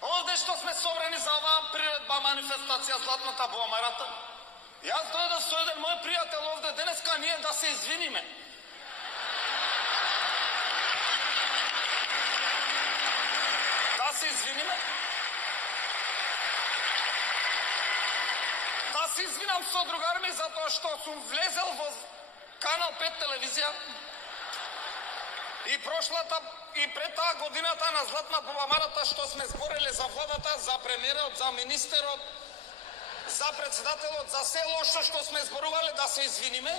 Овде што сме собрани за оваа приредба манифестација Златната буамарата, јас дојдов со еден мој пријател овде денеска ние да се извиниме. Да се извиниме? Да се извинам со другар ми затоа што сум влезел во Канал 5 телевизија и прошлата и пред таа годината на Златна буамарата што сме збореле за владата, за премиерот, за министерот, за председателот, за се лошо што сме зборувале, да се извиниме.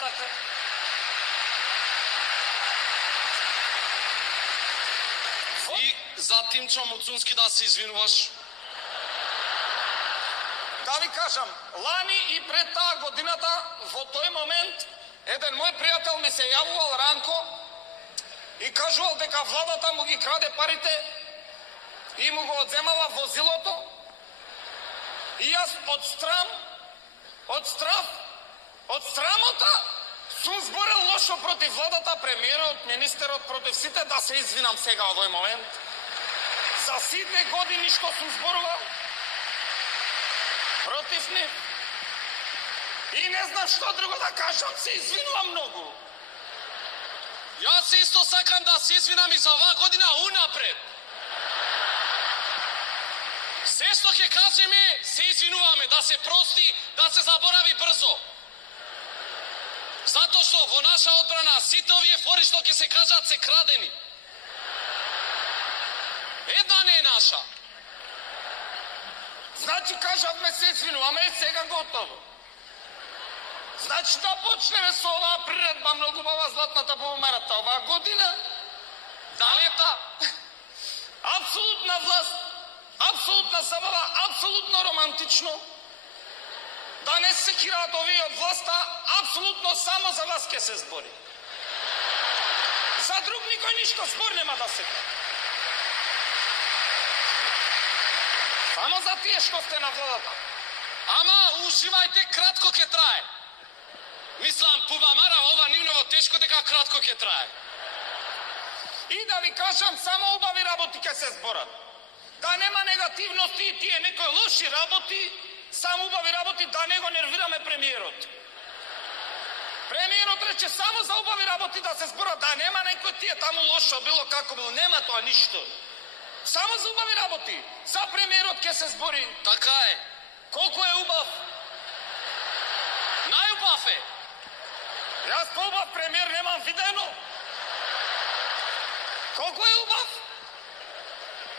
Така. И за Тимчо Муцунски да се извинуваш? Да ви кажам, лани и пред таа годината, во тој момент, еден мој пријател ми се јавувал, Ранко, и кажувал дека владата му ги краде парите и му го одземала возилото. И јас од срамота, сум зборел лошо против владата, премиерот, министерот, против сите, да се извинам сега овој момент. За сите години што сум зборувал против нив. И не знам што друго да кажам, се извинувам многу. Јас исто сакам да се извинам и за оваа година унапред. Се што ќе кажеме, се извинуваме, да се прости, да се заборави брзо. Затоа што во наша одбрана сите овие фори што ќе се кажат се крадени. Една не е наша. Значи кажавме се извинуваме и сега готово. Значи да почнеме со оваа приредба многу убава Златната буамарата оваа година. Далета. Апсолутна власт, апсолутна забава, апсолутно романтично. Да не се кираат овие од власта, апсолутно само за вас ќе се збори. За друг никој ништо збор нема да се прави. Само за тие што сте на владата. Ама уживајте, кратко ќе трае. Мислам, буамара ова нивново тешко дека кратко ќе трае. И да ви кажам, само убави работи ќе се зборат. Да нема негативности и тие некои лоши работи, само убави работи, да не го нервираме премиерот. Премиерот рече само за убави работи да се зборат, да нема некој тие таму лошо било како било, нема тоа ништо. Само за убави работи. За премиерот ќе се збори. Така е. Колку е убав? Најубав е. Јас по-убав премиер немам видено. Колку е убав?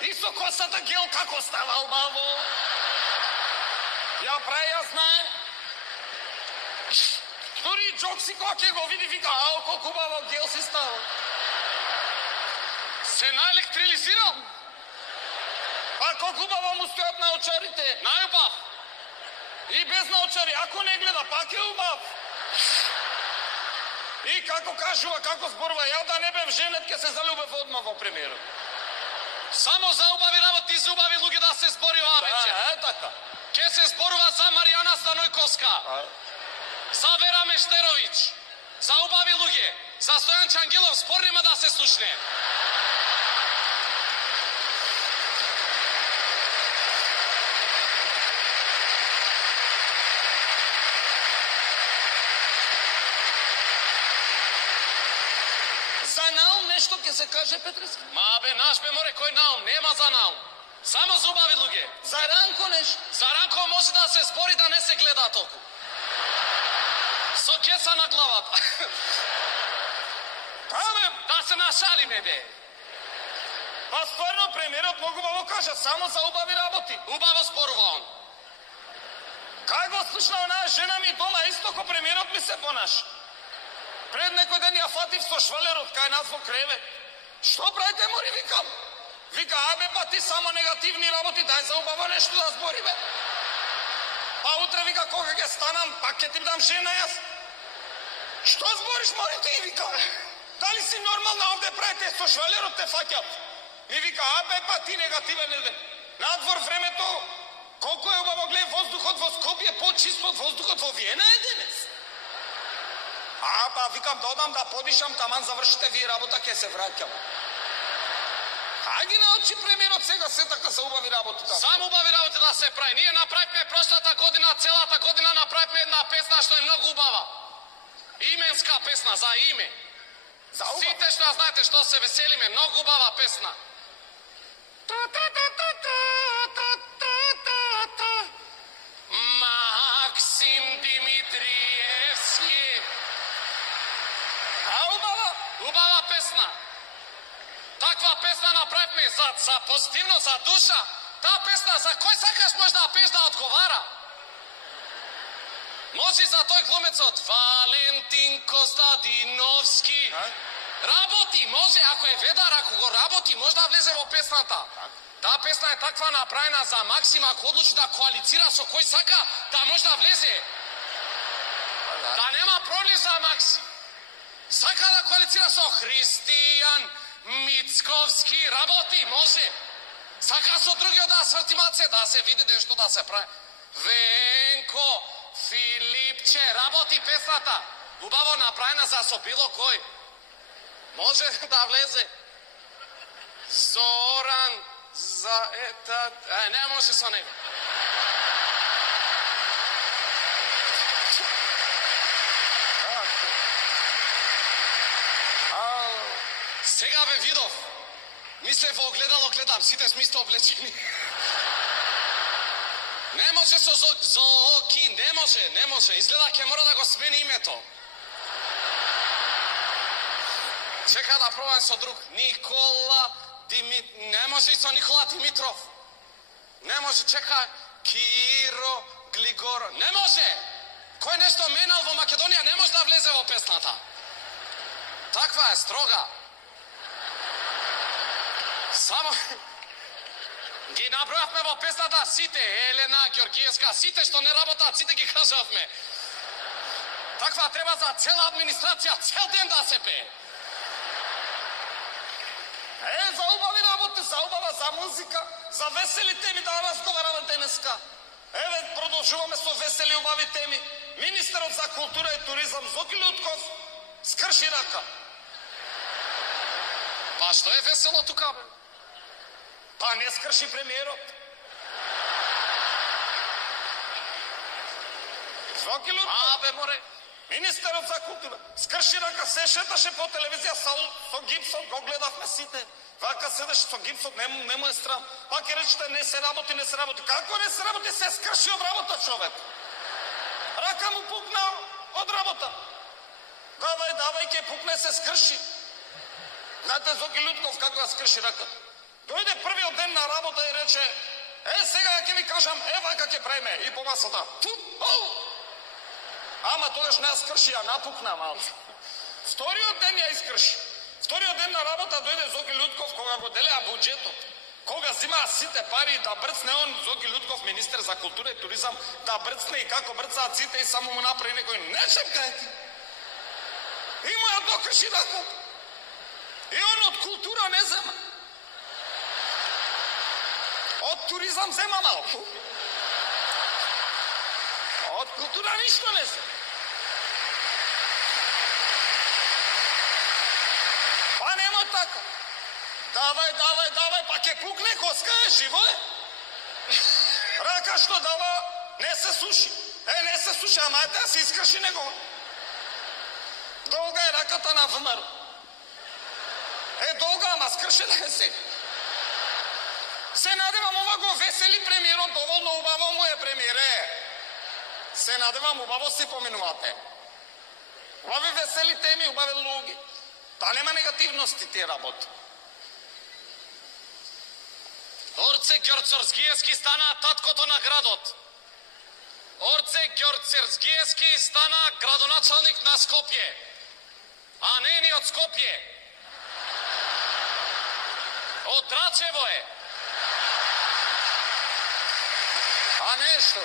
И со косата гел како става убаво. Ја прави, ја знае. Дури Джокси кога ќе го види, вика, ао, колку убаво гел си става. Се наелектрилизирал. Па колку убаво му стојат наочарите. Најубав. И без наочари, ако не гледа, пак е убав. И како кажува, како зборува, ја да не бев женет, ке се залюбев одмah во премиерот. Само за убави работи и за убави луѓе да се збори оваа вечер. Е така. Ке се зборува за Маријана Станојковска, за Вера Мештеровиќ, за убави луѓе, за Стојан Чангелов, спор нема да се слушне. За наум нешто ќе се каже, Петрески? Ма бе, наш бе море, кој наум, нема за наум. Само за убави луѓе. За Ранко нешто? За Ранко може да се збори да не се гледа толку. Со кеса на главата. Да се нашалиме, бе. Па стварно премиерот многу убаво кажа, само за убави работи. Убаво спорува он. Кај го слушна онаа жена ми дома, исто ко премиерот ми се понаша. Пред некој ден ја фатив со швалерот кај нас во кревет. Што правите, мори, викам? Вика, абе, па ти само негативни работи, дај за убаво нешто да збориме. Па утре, вика, кога ќе станам, пак ќе ти дам жена јас. Што збориш, мори, ти, вика? Дали си нормална овде правите со швалерот те фаќат? И вика, абе, па ти негативен е. Надвор времето, колку е убаво, гледа воздухот во Скопје, по-чист од воздухот во Виена е денес. Па викам да одам да подишам, таман завршите вие работа, ке се враќам. Хај ги научи премиерот сега се така за убави работи таму. Само убави работи да се прави. Ние направивме прошлата година, целата година направивме една песна што е многу убава. Именска песна, за име. За убав. Сите што знаете што се веселиме, многу убава песна. Максим Димитриевски. Убава. Убава песна. Таква песна направивме за позитивно, за душа. Таа песна за кој сакаш може да пееш да одговара. Може за тој глумецот Валентин Костадиновски. Работи, може, ако е ведар, ако го работи, може да влезе во песната. Таа песна е таква направена за Максим, ако одлучи да коалицира со кој сака, да може да влезе. Да нема проблем за Максим. Сака да коалицира со Христијан Мицковски, работи, може. Сака со другиот да сврти маце, да се види нешто да се прави. Венко Филипче, работи песната. Убаво направена за со било кој. Може да влезе. Зоран за ета... не може со него. Сега ве видов. Мислев во огледало, гледам, сите сме исто облечени. Не може со Зоки, не може. Изгледа ќе мора да го смени името. Чека да пробам со друг. Никола Димит... Не може и со Никола Димитров. Не може, чека. Киро Глигоро. Не може. Кој нешто менал во Македонија не може да влезе во песната. Таква е, строга. Само ги набројавме во песната сите, Елена Ѓоргиевска, сите што не работат, сите ги кажавме. Таква треба за цела администрација, цел ден да се пее. За убави работи, за убава, за музика, за весели теми да разговараме денеска. Продолжуваме со весели убави теми. Министерот за култура и туризам Зоки Лутков скрши рака. Па што е весело тука, бе? Па не скрши премиерот. Зоки Лутков. Бе, море. Министерот за култура скрши рака, се шеташе по телевизија со гипсот, го гледавме сите. Вака седеше со гипсот, не му е срам. Пак ќе речете не се работи, не се работи. Како не се работи? Се скрши од работа човек. Рака му пукна од работа. Давај, ќе пукне, се скрши. Знаете Зоки Лутков како ја скрши рака? Дојде првиот ден на работа и рече: сега ќе ви кажам, вака ќе правиме. И по масата. Ама тогаш не ја скрши, ја напукна малце. Вториот ден ја искрши. Вториот ден на работа дојде Зоки Лутков кога го делеа буџетот. Кога зимаа сите пари да брцне он, Зоки Лутков, министер за култура и туризам, да брцне и како брцаат сите и само му направи некој нечем кај ти. И му ја докрши ракот. И он од култура не зема. Од туризам зема малку. Од култура ништо не зема. Па нема така. Давај, па ке пукне, коска е, живо е. Рака што дава, не се суши. Не се суши, ама да се искрши него. Долга е раката на ВМРО. Долга, ама скрши да се. Се надевам, ова го весели премиерот, доволно убаво му е премиере. Се надевам, убаво си поминувате. Убави весели теми, убави луги. Та нема негативности тие работи. Орце Ѓорцерзгиевски стана таткото на градот. Орце Ѓорцерзгиевски стана градоначалник на Скопје. А не ни од Скопје. Од Драчево е. А нешто.